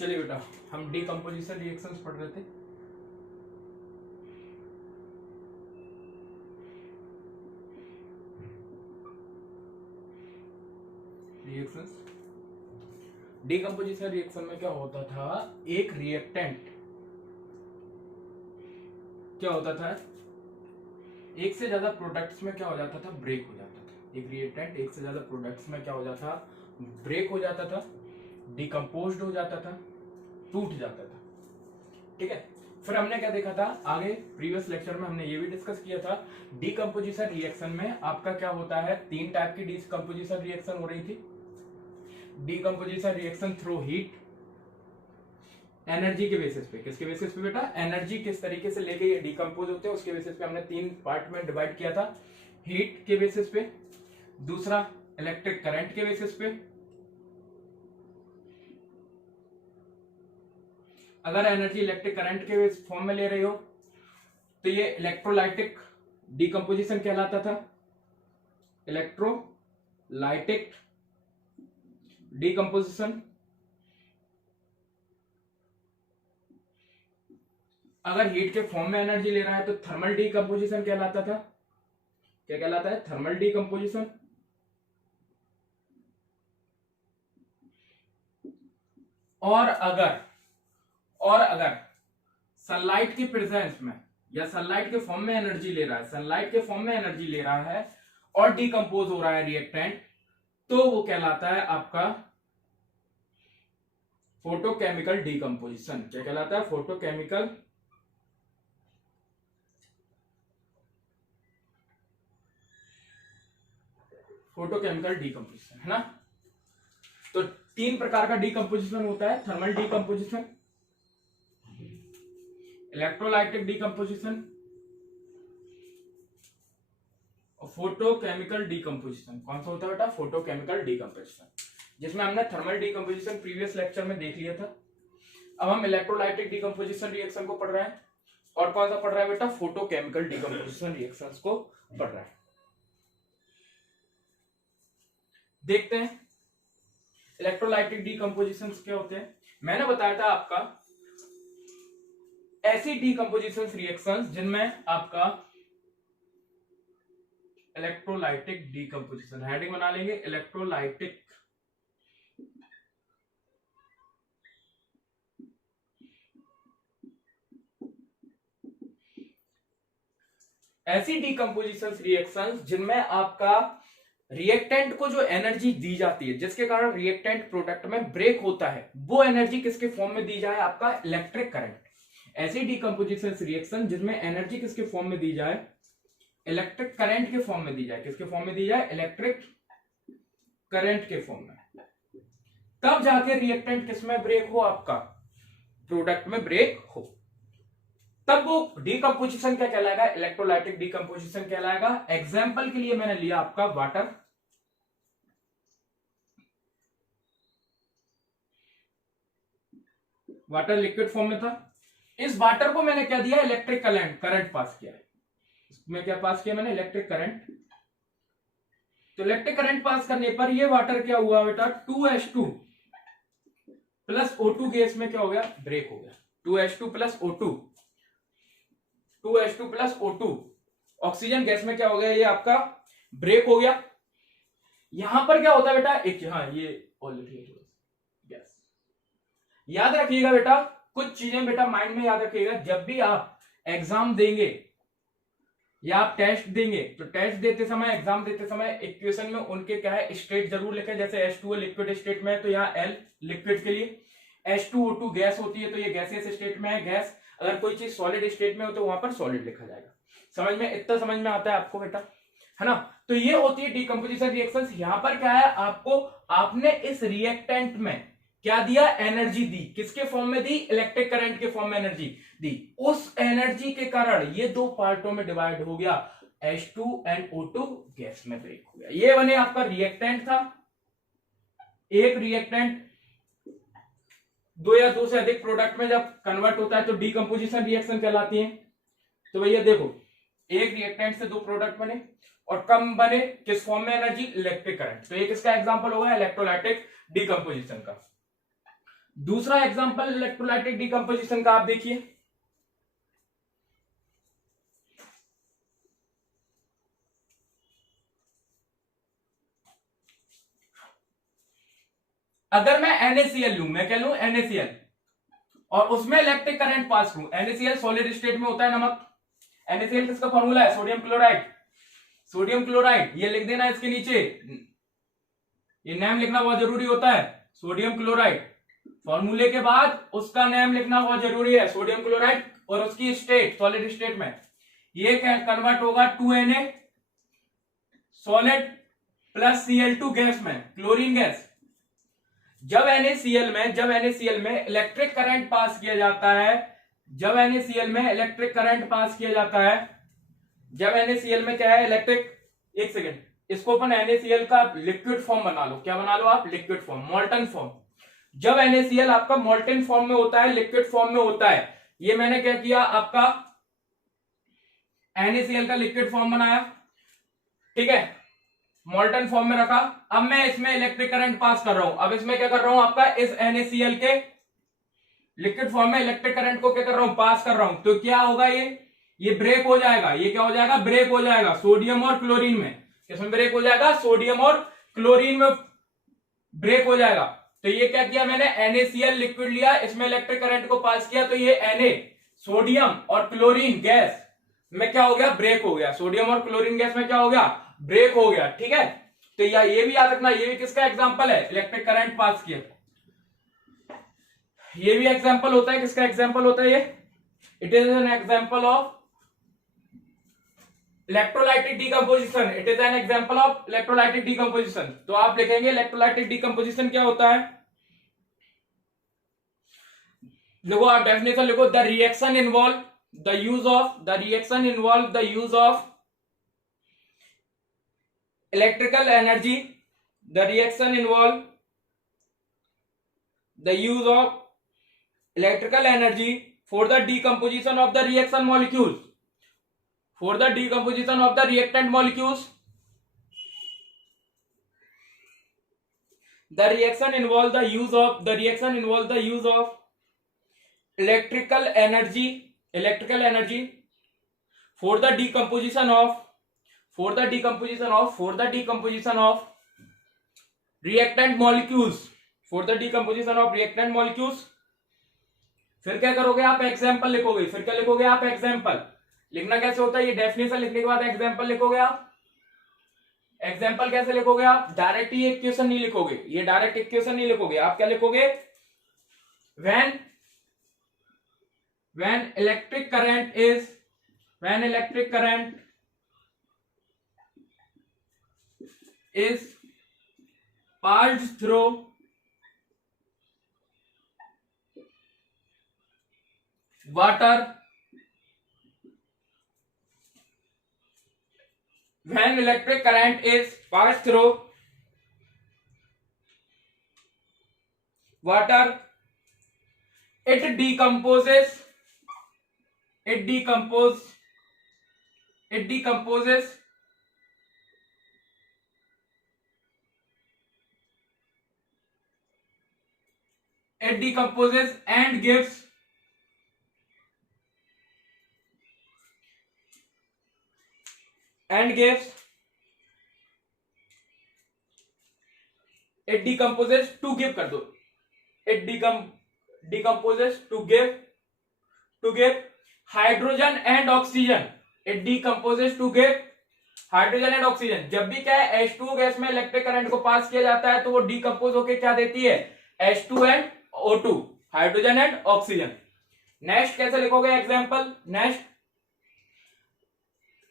चलिए बेटा, हम डीकम्पोजिशन रिएक्शंस पढ़ रहे थे। रिएक्शंस, डीकम्पोजिशन रिएक्शन में क्या होता था, एक रिएक्टेंट क्या होता था, एक से ज्यादा प्रोडक्ट्स में क्या हो जाता था, ब्रेक हो जाता था। एक रिएक्टेंट एक से ज्यादा प्रोडक्ट्स में क्या हो जाता था, ब्रेक हो जाता था, डिकम्पोज्ड हो जाता था, टूट जाता था। ठीक है, फिर हमने क्या देखा था आगे, प्रीवियस लेक्चर में हमने ये भी डिस्कस किया था, डीकम्पोजिशन रिएक्शन में आपका क्या होता है, तीन टाइप की डीकम्पोजिशन रिएक्शन हो रही थी। Decomposition reaction through heat, energy के बेसिस पे। किसके बेसिस पे बेटा, एनर्जी किस तरीके से लेके ये डिकम्पोज होते हैं उसके बेसिस पे हमने तीन पार्ट में डिवाइड किया था। हीट के बेसिस पे, दूसरा इलेक्ट्रिक करंट के बेसिस पे, अगर एनर्जी इलेक्ट्रिक करंट के फॉर्म में ले रहे हो तो ये इलेक्ट्रोलाइटिक डीकम्पोजिशन कहलाता था, इलेक्ट्रोलाइटिक डीकम्पोजिशन। अगर हीट के फॉर्म में एनर्जी ले रहा है तो थर्मल डीकम्पोजिशन कहलाता था। क्या कहलाता है, थर्मल डीकम्पोजिशन। और अगर सनलाइट की प्रेजेंस में या सनलाइट के फॉर्म में एनर्जी ले रहा है, सनलाइट के फॉर्म में एनर्जी ले रहा है और डीकम्पोज हो रहा है रिएक्टेंट, तो वो कहलाता है आपका फोटोकेमिकल डीकम्पोजिशन। क्या कहलाता है, फोटोकेमिकल डीकम्पोजिशन, है ना। तो तीन प्रकार का डीकम्पोजिशन होता है, थर्मल डीकम्पोजिशन, इलेक्ट्रोलाइटिक डीकम्पोजिशन और फोटोकेमिकल डीकम्पोजिशन। कौन सा होता है बेटा, फोटोकेमिकल डीकम्पोजिशन, जिसमें हमने थर्मल डीकम्पोजिशन प्रीवियस लेक्चर में देख लिया था। अब हम इलेक्ट्रोलाइटिक डीकम्पोजिशन रिएक्शन को पढ़ रहे हैं, और कौन सा पढ़ रहा है बेटा, फोटोकेमिकल डीकम्पोजिशन रिएक्शंस को पढ़ रहा है। देखते हैं इलेक्ट्रोलाइटिक डीकम्पोजिशन क्या होते हैं। मैंने बताया था आपका ऐसी डीकम्पोजिशन रिएक्शंस जिनमें आपका इलेक्ट्रोलाइटिक डीकम्पोजिशन, हेडिंग बना लेंगे इलेक्ट्रोलाइटिक ऐसी डीकम्पोजिशन रिएक्शंस जिनमें आपका रिएक्टेंट को जो एनर्जी दी जाती है जिसके कारण रिएक्टेंट प्रोडक्ट में ब्रेक होता है, वो एनर्जी किसके फॉर्म में दी जाए, आपका इलेक्ट्रिक करंट। ऐसी डीकम्पोजिशन रिएक्शन जिसमें एनर्जी किसके फॉर्म में दी जाए, इलेक्ट्रिक करंट के फॉर्म में दी जाए। किसके फॉर्म में दी जाए, इलेक्ट्रिक करंट के फॉर्म में। तब जाके रिएक्टेंट किसमें ब्रेक हो, आपका प्रोडक्ट में ब्रेक हो, तब वो डीकम्पोजिशन क्या कहलाएगा, इलेक्ट्रोलाइटिक डीकम्पोजिशन कहलाएगा। एग्जाम्पल के लिए मैंने लिया आपका वाटर, वाटर लिक्विड फॉर्म में था, इस वाटर को मैंने क्या दिया, इलेक्ट्रिक करंट पास किया है। इसमें क्या पास किया मैंने, इलेक्ट्रिक करंट। तो इलेक्ट्रिक करंट पास करने पर ये वाटर क्या हुआ बेटा, 2H2 प्लस O2 गैस में क्या हो गया, ब्रेक हो गया। 2H2 plus O2, 2H2 plus O2 oxygen gas में क्या हो गया, ये आपका ब्रेक हो गया। यहां पर क्या होता है बेटा, एक ये ऑलरेडी गैस। याद रखिएगा बेटा, कुछ चीजें बेटा माइंड में याद रखिएगा, जब भी आप एग्जाम देंगे या आप टेस्ट देंगे तो टेस्ट देते समय, एग्जाम देते समय इक्वेशन में उनके क्या है, स्टेट जरूर लिखें। जैसे H2O लिक्विड स्टेट में है तो यहाँ L लिक्विड के लिए, H2O2 गैस होती है तो ये गैसियस स्टेट में है गैस। अगर कोई चीज सॉलिड स्टेट में हो तो वहां पर सॉलिड लिखा जाएगा। समझ में, इतना समझ में आता है आपको बेटा, है ना। तो ये होती है डीकम्पोजिशन रिएक्शंस। यहां पर क्या है, आपने इस रिएक्टेंट में क्या दिया, एनर्जी दी। किसके फॉर्म में दी, इलेक्ट्रिक करंट के फॉर्म में एनर्जी दी। उस एनर्जी के कारण ये दो पार्टों में डिवाइड हो गया, H2 and O2 गैस में ब्रेक हो गया। ये बने आपका रिएक्टेंट था। एक रिएक्टेंट दो या दो से अधिक प्रोडक्ट में जब कन्वर्ट होता है तो डीकम्पोजिशन रिएक्शन कहलाती है। तो भैया देखो, एक रिएक्टेंट से दो प्रोडक्ट बने और कम बने, किस फॉर्म में, एनर्जी, इलेक्ट्रिक करंट। तो ये किसका एग्जांपल होगा, इलेक्ट्रोलाइटिक डीकम्पोजिशन का। दूसरा एग्जांपल इलेक्ट्रोलाइटिक डिकम्पोजिशन का आप देखिए, अगर मैं NaCl लूं, मैं क्या लूं NaCl, और उसमें इलेक्ट्रिक करंट पास करूं, NaCl सॉलिड स्टेट में होता है नमक, NaCl किसका फॉर्मूला है सोडियम क्लोराइड, सोडियम क्लोराइड ये लिख देना इसके नीचे, ये नेम लिखना बहुत जरूरी होता है, सोडियम क्लोराइड, फॉर्मूले के बाद उसका नेम लिखना बहुत जरूरी है सोडियम क्लोराइड, और उसकी स्टेट सॉलिड स्टेट में ये कन्वर्ट होगा 2Na solid plus Cl2 gas में, क्लोरीन गैस। जब NaCl में इलेक्ट्रिक करंट पास किया जाता है, जब NaCl में इलेक्ट्रिक करंट पास किया जाता है, जब NaCl में क्या है इलेक्ट्रिक, एक सेकेंड, इसको अपन NaCl का लिक्विड फॉर्म बना लो, क्या बना लो आप लिक्विड फॉर्म, मॉल्टन फॉर्म। जब NaCl आपका मॉल्टन फॉर्म में होता है, लिक्विड फॉर्म में होता है, ये मैंने क्या किया आपका NaCl का लिक्विड फॉर्म बनाया, ठीक है, मॉल्टन फॉर्म में रखा। अब मैं इसमें इलेक्ट्रिक करंट पास कर रहा हूं, अब इसमें क्या कर रहा हूं आपका, इस NaCl के लिक्विड फॉर्म में इलेक्ट्रिक करंट को क्या कर रहा हूं पास कर रहा हूं, तो क्या होगा ये ब्रेक हो जाएगा, ये क्या हो जाएगा ब्रेक हो जाएगा सोडियम और क्लोरीन में, किसमें ब्रेक हो जाएगा सोडियम और क्लोरीन में ब्रेक हो जाएगा। तो ये क्या किया मैंने, NaCl लिक्विड लिया, इसमें इलेक्ट्रिक करंट को पास किया, तो ये Na सोडियम और क्लोरीन गैस में क्या हो गया ब्रेक हो गया, सोडियम और क्लोरीन गैस में क्या हो गया ब्रेक हो गया, ठीक है। तो ये भी याद रखना, ये भी किसका एग्जांपल है, इलेक्ट्रिक करंट पास किया, ये भी एग्जांपल होता है, किसका एग्जांपल होता है ये, it is an example of electrolytic decomposition, it is an example of electrolytic decomposition. तो आप लिखेंगे इलेक्ट्रोलाइटिक डिकम्पोजिशन क्या होता है, देखो आप डेफिनेशन लिखो, the reaction involve the use of electrical energy, the reaction involve the use of electrical energy for the decomposition of the reaction molecules, for the decomposition of the reactant molecules, the reaction involve the use of electrical energy for the decomposition of reactant molecules, फिर क्या करोगे आप example लिखोगे, फिर क्या लिखोगे आप example, लिखना कैसे होता है, ये डेफिनेशन लिखने के बाद एग्जाम्पल लिखोगे आप, एग्जाम्पल कैसे लिखोगे आप, डायरेक्ट ही इक्वेशन नहीं लिखोगे, ये डायरेक्ट इक्वेशन नहीं लिखोगे, आप क्या लिखोगे, when electric current is passed through water, when electric current is passed through water, it decomposes and gives it decomposes to give कर दो, it decomposes to give hydrogen and oxygen, it decomposes to give hydrogen and oxygen. जब भी क्या है H2 gas में electric current को पास किया जाता है तो वो डिकम्पोज होकर क्या देती है H2 and O2, hydrogen and oxygen. Next कैसे लिखोगे example, next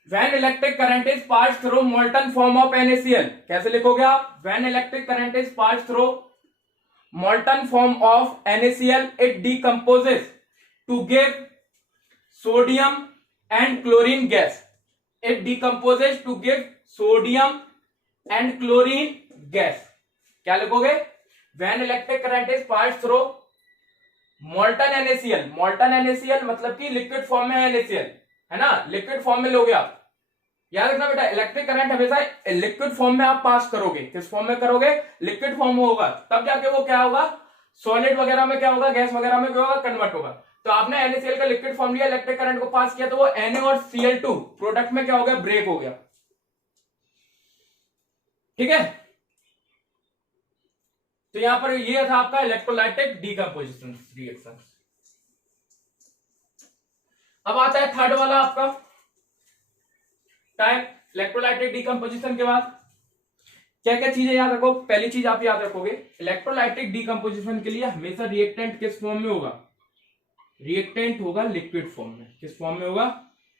when electric current is passed through molten form of NaCl, कैसे लिखोगे आप, when electric current is passed through molten form of NaCl, it decomposes to give sodium and chlorine gas, it decomposes to give sodium and chlorine gas. क्या लिखोगे, when electric current is passed through molten NaCl मतलब कि liquid form में NaCl है ना, liquid form में लोगे आप, याद रखना बेटा इलेक्ट्रिक करंट हमेशा लिक्विड फॉर्म में आप पास करोगे, किस फॉर्म में करोगे लिक्विड फॉर्म में होगा, तब जाके वो क्या होगा सॉलिड वगैरह में क्या होगा, गैस वगैरह में क्या होगा, कन्वर्ट होगा। तो आपने NaCl का लिक्विड फॉर्म लिया, इलेक्ट्रिक करंट को पास किया, तो वो Na और Cl2 प्रोडक्ट में क्या हो गया, ब्रेक हो गया। ठीक है, तो यहां पर ये था आपका इलेक्ट्रोलाइटिक डीकंपोजिशन रिएक्शन। अब आता है थर्ड वाला आपका टाइप इलेक्ट्रोलाइटिक डीकंपोजिशन के बाद क्या क्या चीजें याद रखो। पहली चीज आप याद रखोगे, इलेक्ट्रोलाइटिक डीकंपोजिशन के लिए हमेशा रिएक्टेंट किस फॉर्म में होगा, रिएक्टेंट होगा लिक्विड फॉर्म में। किस फॉर्म में होगा,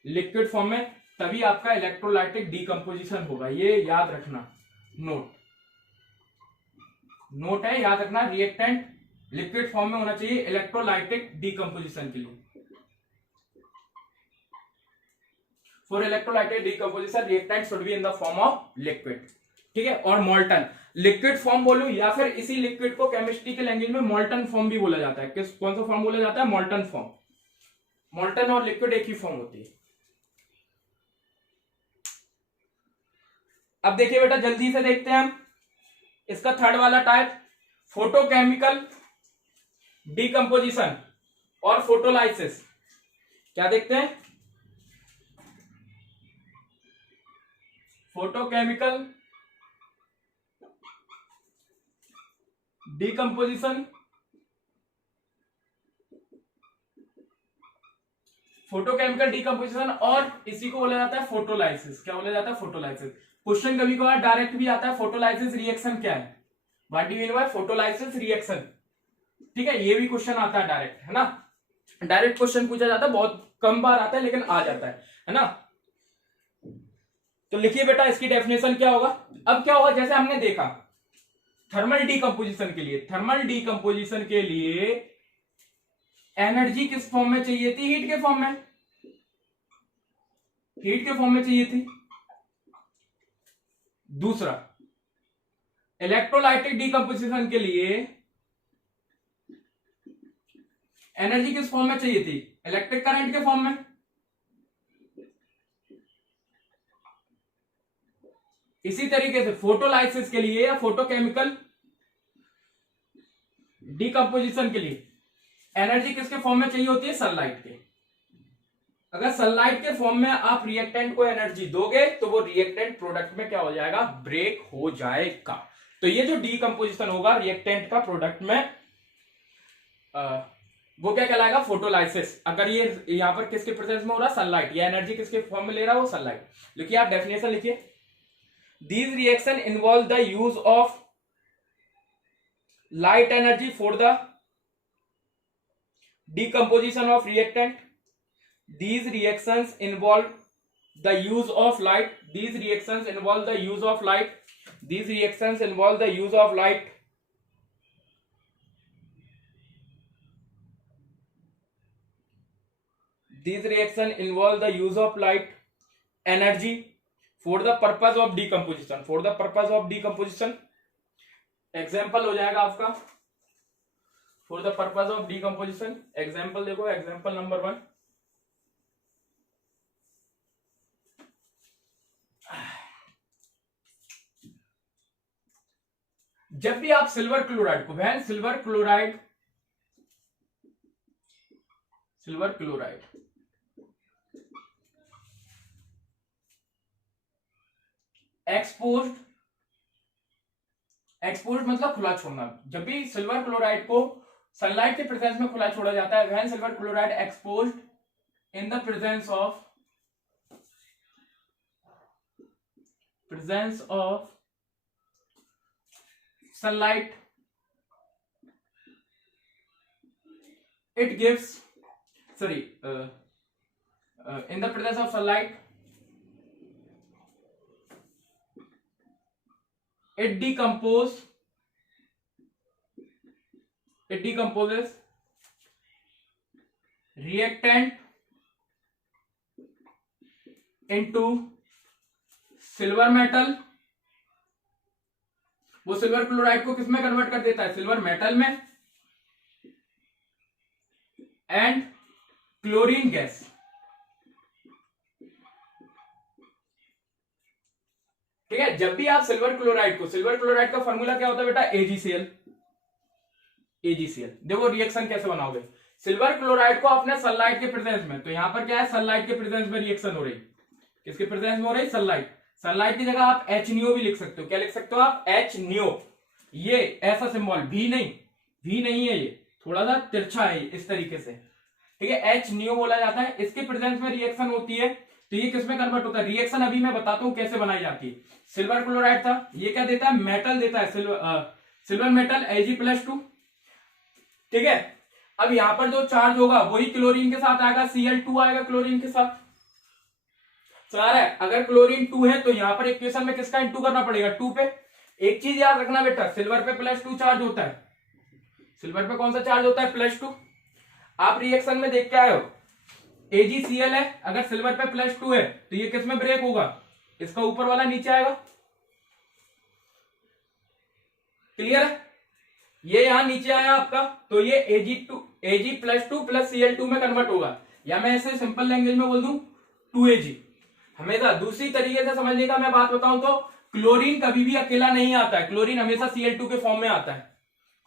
लिक्विड फॉर्म में, तभी आपका इलेक्ट्रोलाइटिक डीकंपोजिशन होगा। ये याद रखना, नोट है, याद रखना, रिएक्टेंट लिक्विड फॉर्म में होना चाहिए इलेक्ट्रोलाइटिक डीकंपोजिशन के लिए। For electrolytic decomposition reactant should be in the form of liquid. ठीक है, और मॉल्टन लिक्विड फॉर्म बोलूं या फिर इसी लिक्विड को केमिस्ट्री के लैंग्वेज में मॉल्टन फॉर्म भी बोला जाता है। किस कौन सा फॉर्म बोला जाता है, मॉल्टन फॉर्म। मॉल्टन और लिक्विड एक ही फॉर्म होती है। अब देखिए बेटा, जल्दी से देखते हैं हम इसका थर्ड वाला टाइप, फोटोकेमिकल डीकंपोजिशन और फोटोलाइसिस। क्या देखते हैं, फोटोकेमिकल डीकंपोजिशन, फोटोकेमिकल डीकंपोजिशन, और इसी को बोला जाता है फोटोलाइसिस। क्या बोला जाता है, फोटोलाइसिस। क्वेश्चन कभी कभार डायरेक्ट भी आता है, फोटोलाइसिस रिएक्शन क्या है, what do you mean by photolysis reaction. ठीक है, ये भी क्वेश्चन आता है डायरेक्ट, है ना, डायरेक्ट क्वेश्चन पूछा जाता है, बहुत कम बार आता है लेकिन आ जाता है ना। तो लिखिए बेटा, इसकी डेफिनेशन क्या होगा। अब क्या होगा, जैसे हमने देखा थर्मल डीकंपोजिशन के लिए, थर्मल डीकंपोजिशन के लिए एनर्जी किस फॉर्म में चाहिए थी, हीट के फॉर्म में, हीट के फॉर्म में चाहिए थी। दूसरा, इलेक्ट्रोलाइटिक डीकंपोजिशन के लिए एनर्जी किस फॉर्म में चाहिए थी, इलेक्ट्रिक करंट के फॉर्म में। इसी तरीके से फोटोलाइसिस के लिए या फोटोकेमिकल डीकंपोजिशन के लिए एनर्जी किसके फॉर्म में चाहिए होती है, सनलाइट के। अगर सनलाइट के फॉर्म में आप रिएक्टेंट को एनर्जी दोगे तो वो रिएक्टेंट प्रोडक्ट में क्या हो जाएगा, ब्रेक हो जाएगा। तो ये जो डीकंपोजिशन होगा रिएक्टेंट का प्रोडक्ट में वो क्या कहलाएगा, फोटोलाइसिस। अगर ये यहां पर किसके प्रेजेंस में हो रहा है, सनलाइट, या एनर्जी किसके फॉर्म में ले रहा है, वो सनलाइट। लिखिए आप डेफिनेशन लिखिए, these reaction involve the use of light energy for the decomposition of reactant. These reactions involve the use of light, these reactions involve the use of light, these reactions involve the use of light, these reactions involve the use of light energy for the purpose of decomposition, for the purpose of decomposition। Example हो जाएगा आपका for the purpose of decomposition. Example देखो, example number 1, जब भी आप silver chloride को, van silver chloride exposed मतलब खुला छोड़ना। जब भी सिल्वर क्लोराइड को सनलाइट के प्रेजेंस में खुला छोड़ा जाता है, when silver chloride exposed in the presence of sunlight, it gives in the presence of sunlight it decomposes reactant into silver metal. वो सिल्वर क्लोराइड को किसमें कन्वर्ट कर देता है, सिल्वर मेटल में, एंड क्लोरीन गैस। ठीक है, जब भी आप सिल्वर क्लोराइड का फॉर्मूला क्या होता है बेटा, AgCl। AgCl। देखो रिएक्शन कैसे बनाओगे, सिल्वर क्लोराइड को अपने सनलाइट के प्रेजेंस में, तो यहां पर क्या है, सनलाइट के प्रेजेंस में रिएक्शन हो रही, किसके प्रेजेंस में हो रही, सनलाइट। सनलाइट की जगह आप HNO भी लिख सकते हो, क्या लिख सकते हो आप, HNO। ये ऐसा सिंबल भी नहीं है, ये थोड़ा सा तिरछा है इस तरीके से, ठीक है, HNO बोला जाता है। इसके प्रेजेंस में रिएक्शन होती है, तो ये किसमें कन्वर्ट होता है, रिएक्शन अभी मैं बताता हूं कैसे बनाई जाती है। सिल्वर क्लोराइड था, ये क्या देता है, मेटल देता है, सिल्वर मेटल Ag+2, ठीक है। अब यहां पर जो चार्ज होगा वही क्लोरीन के साथ आएगा, Cl2 आएगा क्लोरीन के साथ, समझ रहा है। अगर क्लोरीन 2 है तो यहां पर इक्वेशन में किसका इंटू करना पड़ेगा, 2 पे। एक चीज याद रखना बेटा, सिल्वर पे +2 चार्ज होता है, सिल्वर पे कौन सा चार्ज होता है, +2। आप रिएक्शन में देख के आए हो, AgCl है, अगर सिल्वर पे +2 है तो ये किस में ब्रेक होगा, इसका ऊपर वाला नीचे आएगा, क्लियर है। ये यहां नीचे आया आपका, तो ये Ag+2 प्लस Cl2 में कन्वर्ट होगा, या मैं ऐसे सिंपल लैंग्वेज में बोल दूं 2Ag। हमेशा दूसरी तरीके से समझने का मैं बात बताऊं तो क्लोरीन कभी भी अकेला नहीं आता है, क्लोरीन हमेशा Cl2 के फॉर्म में आता है,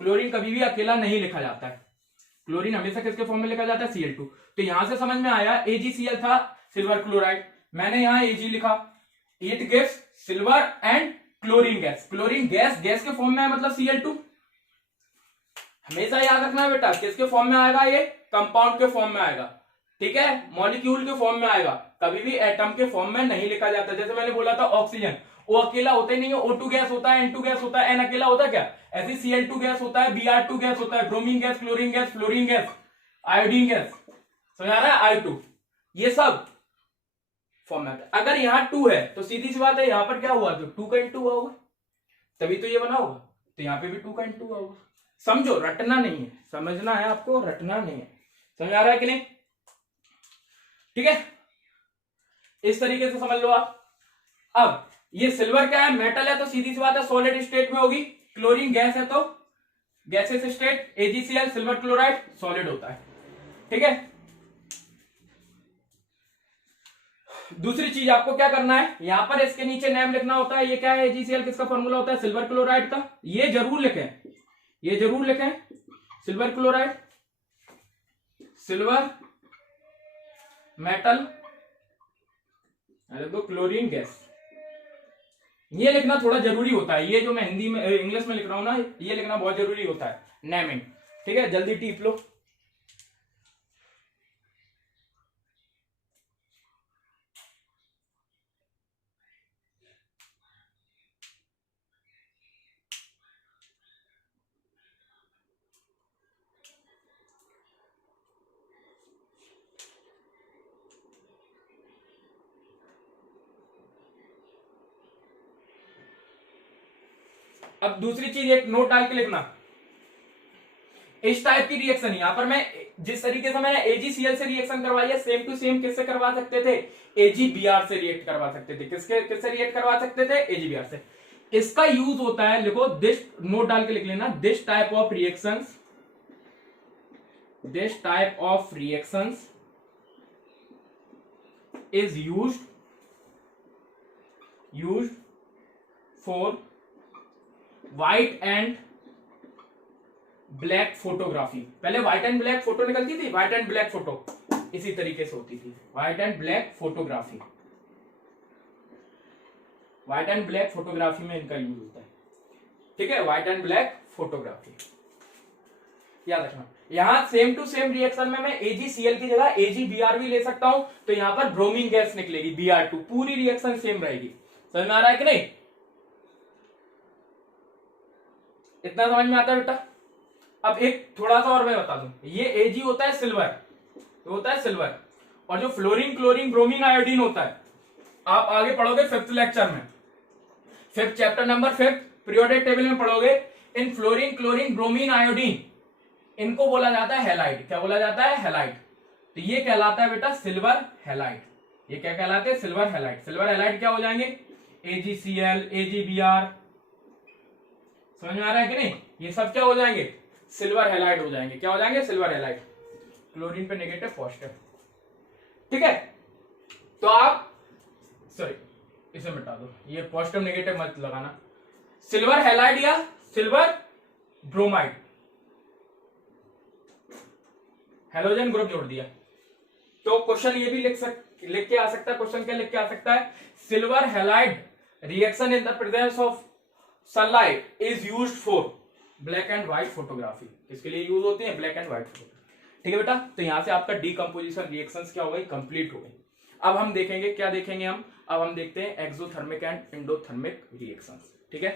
क्लोरीन कभी भी अकेला नहीं लिखा जाता है, क्लोरीन हमेशा किसके फॉर्म में लिखा जाता है, Cl2। तो यहां से समझ में आया AgCl था सिल्वर क्लोराइड, मैंने यहां Ag लिखा, it gives silver and chlorine gas, chlorine gas gas के फॉर्म में है, मतलब Cl2। हमेशा याद रखना बेटा, किसके फॉर्म में आएगा, ये कंपाउंड के फॉर्म में आएगा, ठीक है, मॉलिक्यूल के फॉर्म में आएगा, कभी भी एटम के फॉर्म में नहीं लिखा जाता। जैसे मैंने बोला था ऑक्सीजन, वो अकेला होता ही नहीं है, O2 गैस होता है, N2 गैस होता है, N अकेला होता है क्या, ऐसे Cl2 गैस होता है, Br2 गैस होता है, bromine gas, chlorine gas, fluorine gas, iodine gas, समझ आ रहा है, I2, ये सब फॉर्म में आता है। अगर यहाँ 2 है तो सीधी सी बात है, यहाँ पर क्या हुआ, तो 2 का इंटू हुआ होगा, तभी तो ये बना होगा, तो यहाँ पे भी 2 का इंटू हुआ होगा। समझो, रटना नहीं है, समझना है आपको, रटना नहीं है, समझ आ रहा है कि नहीं, ठीक है, इस तरीके से समझ लो आप। अब ये सिल्वर क्या है, मेटल है, तो सीधी सी बात है सॉलिड स्टेट में होगी, क्लोरीन गैस है तो gases state, AgCl silver chloride solid होता है, ठीक है। दूसरी चीज आपको क्या करना है, यहां पर इसके नीचे नेम लिखना होता है, ये क्या है, AgCl किसका फॉर्मूला होता है, सिल्वर क्लोराइड का, ये जरूर लिखें, ये जरूर लिखें, silver chloride, silver metal, chlorine gas, ये लिखना थोड़ा जरूरी होता है, ये जो मैं हिंदी में इंग्लिश में लिख रहा हूं ना, ये लिखना बहुत जरूरी होता है, नेमिंग, ठीक है, जल्दी टीप लो। अब दूसरी चीज एक नोट डाल के लिखना, इस टाइप की रिएक्शन, यहां पर मैं जिस तरीके से मैंने AgCl से रिएक्शन करवाई है, सेम टू सेम किससे करवा सकते थे, AgBr से रिएक्ट करवा सकते थे, किससे रिएक्ट करवा सकते थे, AgBr से। इसका यूज होता है, लिखो दिस, नोट डाल के लिख लेना, this type of reactions, this type of reactions is used for white and black photography. पहले व्हाइट एंड ब्लैक फोटो निकलती थी, व्हाइट एंड ब्लैक फोटो इसी तरीके से होती थी, white and black photography, white and black photography में इनका यूज होता है, ठीक है, व्हाइट एंड ब्लैक फोटोग्राफी याद रखना। यहां सेम टू सेम रिएक्शन में मैं AgCl की जगह AgBr भी ले सकता हूं, तो यहां पर ब्रोमीन गैस निकलेगी, Br2, पूरी रिएक्शन सेम रहेगी, समझ में आ रहा है कि नहीं, इतना समझ में आता है बेटा। अब एक थोड़ा सा और मैं बता दूं, ये Ag होता है सिल्वर, तो होता है सिल्वर, और जो फ्लोरीन, क्लोरीन, ब्रोमीन, आयोडीन होता है, आप आगे पढ़ोगे 5th लेक्चर में, 5th chapter number 5 periodic table में पढ़ोगे, इन फ्लोरीन, क्लोरीन, ब्रोमीन, आयोडीन, इनको बोला जाता है हैलाइड। क्या बोला जाता है, हैलाइड। तो ये कहलाता है बेटा सिल्वर हैलाइड, ये क्या कहलाते हैं, सिल्वर हैलाइड। सिल्वर हैलाइड क्या हो जाएंगे, AgCl, AgBr, समझ में आ रहा है कि नहीं, ये सब क्या हो जाएंगे, सिल्वर हैलाइड हो जाएंगे, क्या हो जाएंगे, सिल्वर हैलाइड, क्लोरीन पे नेगेटिव, पॉजिटिव, ठीक है। तो आप, सॉरी इसे मिटा दो, ये पॉजिटिव नेगेटिव मत लगाना, सिल्वर हैलाइड या सिल्वर ब्रोमाइड, हेलोजन ग्रुप जोड़ दिया। तो क्वेश्चन ये भी लिख के आ सकता है, क्वेश्चन क्या लिख के आ सकता है, silver halide reaction in the presence of sunlight is used for black and white photography. किसके लिए यूज होते हैं, ब्लैक एंड व्हाइट फोटोग्राफी। ठीक है बेटा, तो यहां से आपका डीकंपोजिशन रिएक्शंस क्या हो गई, कंप्लीट हो गई। अब हम देखेंगे, क्या देखेंगे हम, अब हम देखते हैं एक्सोथर्मिक एंड एंडोथर्मिक रिएक्शंस। ठीक है,